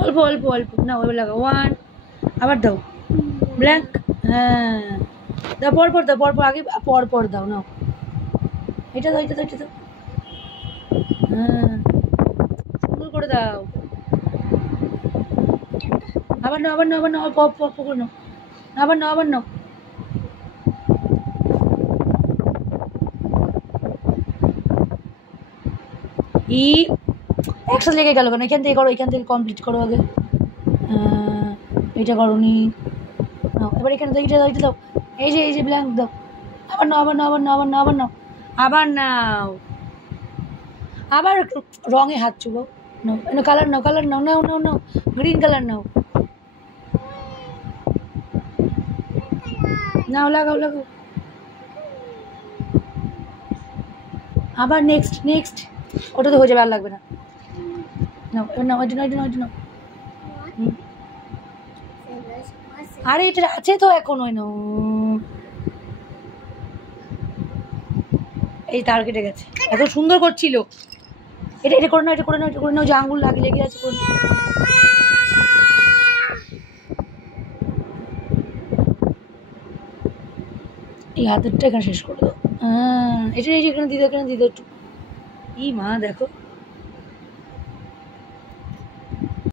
অল্প অল্প অল্প না ওইভাবে লাগাও 1 আবার দাও ব্ল্যাঙ্ক হ্যাঁ দাও পরপর দাও পরপর আগে পরপর দাও নাও এটা দাও এটা দাও এটা দাও হ্যাঁ সুন্দর করে দাও আবার নাও আবার নাও আবার নাও পপ পপ করে নাও আবার নাও আবার নাও ই একসাথে লেগে গেল কেন এখান থেকে করো এখান থেকে কমপ্লিট করো আগে এটা করো নি এবার এখানে দাও এটা দাও এটা দাও এই যে ব্ল্যাঙ্ক দাও আবার নাও আবার নাও আবার নাও আবার নাও আবার নাও আবার নাও আবার রঙে হাত চুবো নাও কালার নাও নাও নাও নাও গ্রিন কালার নাও নাও লাগাও লাগাও আবার নেক্সট নেক্সট ওটা তো হয়ে যাবে আর লাগবে না নাও এবার নাও ওইটা নাও ওইটা নাও ওইটা নাও আরে এটা আছে তো এখন ওই নাও এই তার কেটে গেছে এত সুন্দর করছিল এটা এটা করে নাও এটা করে নাও এটা করে নাও যে আঙুল লাগে লেগে আছে করে এই হাতেরটা এখানে শেষ করে দাও এটা এখানে দিদা একটু ই মা দেখো